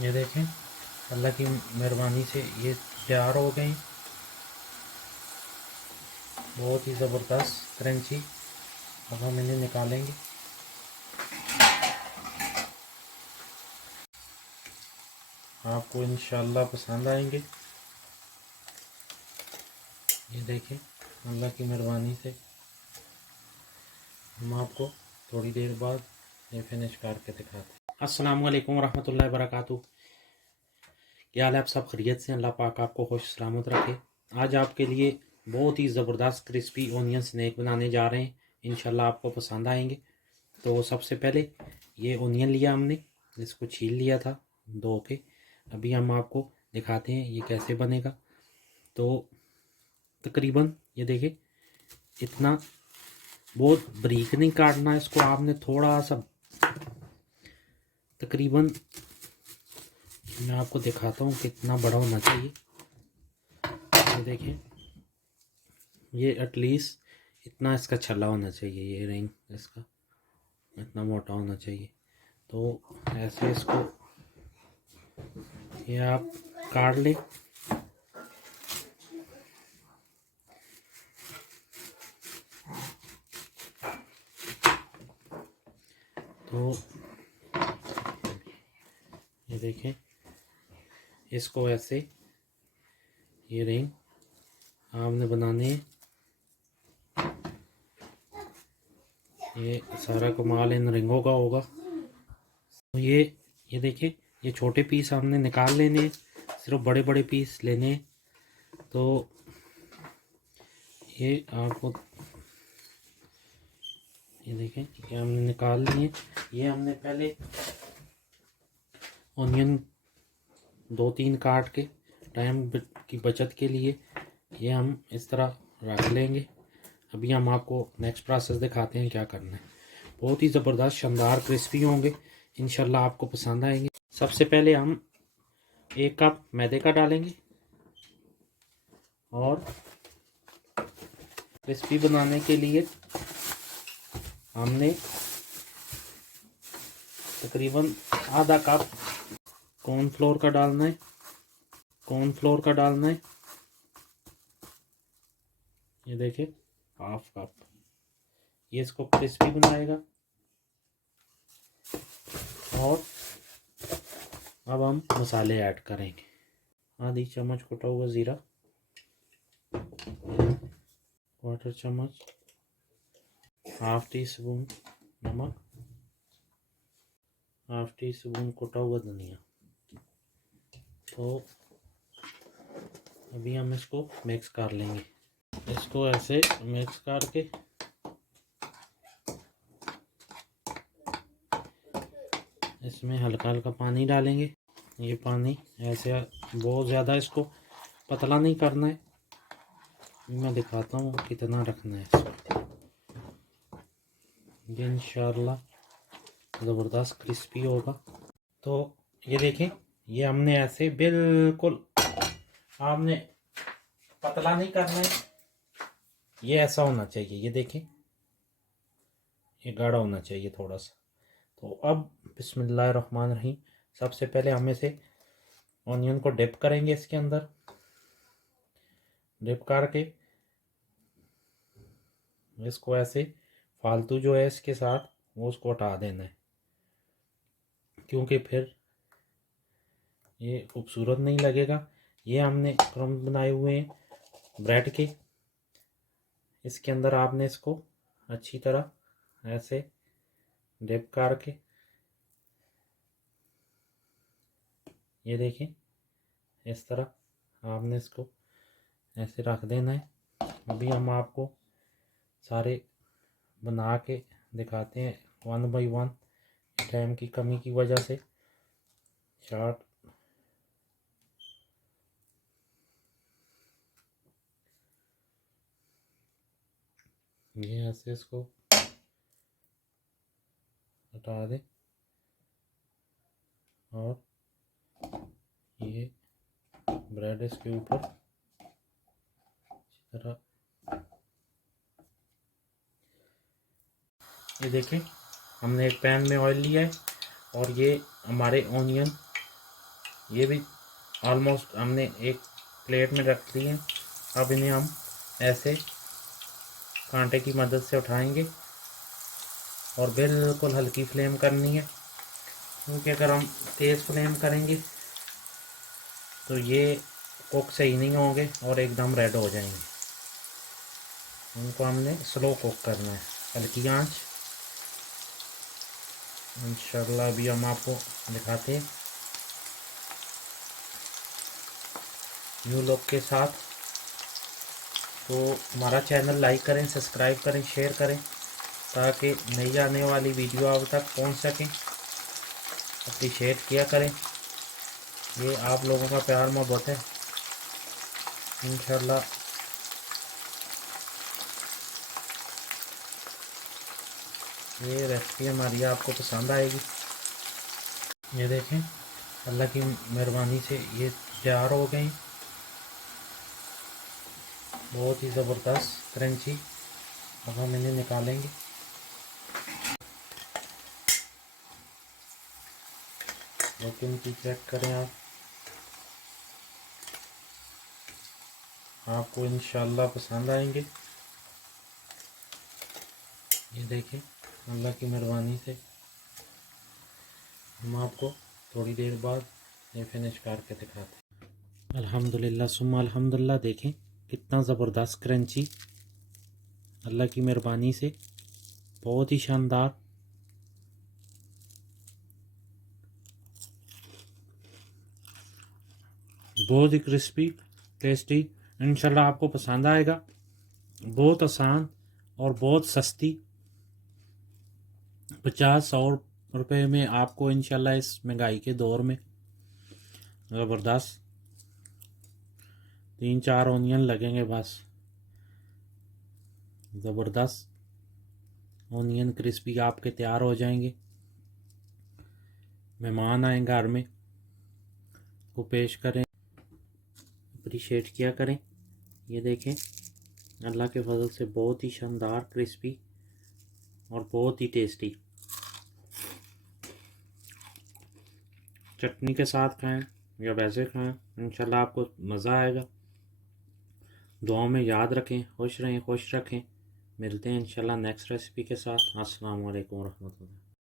ये देखें, अल्लाह की मेहरबानी से ये तैयार हो गई, बहुत ही ज़बरदस्त क्रंची। अब हम इन्हें निकालेंगे। आपको इंशाल्लाह पसंद आएंगे। ये देखें, अल्लाह की मेहरबानी से हम आपको थोड़ी देर बाद ये फिनिश करके दिखाते हैं। अस्सलाम वालेकुम रहमतुल्लाहि व बरकातुहू। क्या हाल है? आप सब खैरियत से? अल्लाह पाक आपको खुश सलामत रखे। आज आपके लिए बहुत ही ज़बरदस्त क्रिस्पी ओनियन स्नैक बनाने जा रहे हैं। इंशाल्लाह आपको पसंद आएंगे। तो सबसे पहले ये ओनियन लिया हमने, इसको छील लिया था धो के। अभी हम आपको दिखाते हैं ये कैसे बनेगा। तो तकरीबन ये देखिए, इतना बहुत बारीक नहीं काटना है इसको, आपने थोड़ा सा तकरीबन, मैं आपको दिखाता हूँ कितना बड़ा होना चाहिए। ये देखिए, ये एटलीस्ट इतना इसका छल्ला होना चाहिए, ये रिंग इसका इतना मोटा होना चाहिए। तो ऐसे इसको ये आप काट लें। तो ये देखें, इसको ऐसे ये रिंग आपने बनाने हैं। ये सारा कमाल इन रिंगों का होगा। तो ये देखिए, ये छोटे पीस हमने निकाल लेने हैं, सिर्फ बड़े बड़े पीस लेने हैं। तो ये आपको ये देखें, ये हमने निकाल लिए। ये हमने पहले ऑनियन 2-3 काट के टाइम की बचत के लिए ये हम इस तरह रख लेंगे। अभी हम आपको नेक्स्ट प्रोसेस दिखाते हैं क्या करना है। बहुत ही ज़बरदस्त शानदार क्रिस्पी होंगे, इंशाल्लाह आपको पसंद आएंगे। सबसे पहले हम 1 कप मैदे का डालेंगे और क्रिस्पी बनाने के लिए हमने तकरीबन आधा कप कॉर्नफ्लोर का डालना है। कॉर्नफ्लोर का डालना है, ये देखिए, 1/2 कप। ये इसको क्रिस्पी बनाएगा। और अब हम मसाले ऐड करेंगे। आधी चम्मच कुटा हुआ ज़ीरा, 1/4 चम्मच, 1/2 टीस्पून नमक, 1/2 टीस्पून कुटा हुआ धनिया। तो अभी हम इसको मिक्स कर लेंगे। इसको ऐसे मिक्स करके इसमें हल्का हल्का पानी डालेंगे। ये पानी ऐसे बहुत ज़्यादा इसको पतला नहीं करना है। मैं दिखाता हूँ कितना रखना है इसको। ये इंशाल्लाह ज़बरदस्त क्रिस्पी होगा। तो ये देखें, ये हमने ऐसे बिल्कुल, आपने पतला नहीं करना है, ये ऐसा होना चाहिए। ये देखें, ये गाढ़ा होना चाहिए थोड़ा सा। तो अब बिस्मिल्लाहिर्रहमानिर्रहीम, सबसे पहले हम इसे ऑनियन को डिप करेंगे इसके अंदर। डिप करके इसको ऐसे फालतू जो है इसके साथ वो उसको हटा देना है, क्योंकि फिर ये खूबसूरत नहीं लगेगा। ये हमने क्रम्ब बनाए हुए हैं ब्रेड के, इसके अंदर आपने इसको अच्छी तरह ऐसे डिप करके, ये देखें, इस तरह आपने इसको ऐसे रख देना है। अभी हम आपको सारे बना के दिखाते हैं 1 बाय 1। टाइम की कमी की वजह से शार्ट ये ऐसे इसको हटा दें और ये ब्रेड इसके ऊपर इस तरह, ये देखें, हमने एक पैन में ऑयल लिया है और ये हमारे ऑनियन ये भी ऑलमोस्ट हमने एक प्लेट में रख ली है। अब इन्हें हम ऐसे कांटे की मदद से उठाएंगे और बिल्कुल हल्की फ्लेम करनी है, क्योंकि अगर हम तेज़ फ्लेम करेंगे तो ये कुक सही नहीं होंगे और एकदम रेड हो जाएंगे। उनको हमने स्लो कुक करना है, हल्की आंच। इंशाल्लाह अभी हम आपको दिखाते हैं न्यू लुक के साथ। तो हमारा चैनल लाइक करें, सब्सक्राइब करें, शेयर करें, ताकि नई आने वाली वीडियो आप तक पहुंच सकें। अप्रिशिएट किया करें, ये आप लोगों का प्यार मोहब्बत है। इंशाल्लाह ये रेसिपी हमारी आपको पसंद आएगी। ये देखें, अल्लाह की मेहरबानी से ये तैयार हो गए, बहुत ही ज़बरदस्त क्रंची। अब हम इन्हें निकालेंगे। लेकिन की चेक करें आप, आपको इंशाल्लाह पसंद आएंगे। ये देखें, अल्लाह की मेहरबानी से हम आपको थोड़ी देर बाद ये फिनिश करके दिखाते हैं। अल्हम्दुलिल्लाह सुम्मा अल्हम्दुलिल्लाह, देखें कितना ज़बरदस्त क्रंची, अल्लाह की मेहरबानी से बहुत ही शानदार। बहुत ही क्रिस्पी, टेस्टी। इंशाल्लाह आपको पसंद आएगा। बहुत आसान और बहुत सस्ती, 50-100 रुपये में आपको इंशाल्लाह इस महंगाई के दौर में ज़बरदस्त 3-4 ओनियन लगेंगे बस। ज़बरदस्त ओनियन क्रिस्पी आपके तैयार हो जाएंगे। मेहमान आए घर में को पेश करें, अप्रिशिएट किया करें। ये देखें, अल्लाह के फजल से बहुत ही शानदार, क्रिस्पी और बहुत ही टेस्टी। चटनी के साथ खाएं या वैसे खाएं, इंशाल्लाह आपको मज़ा आएगा। दुआओं में याद रखें, खुश रहें, खुश रखें। मिलते हैं इंशाल्लाह नेक्स्ट रेसिपी के साथ। अस्सलाम वालेकुम रहमतुल्लाह।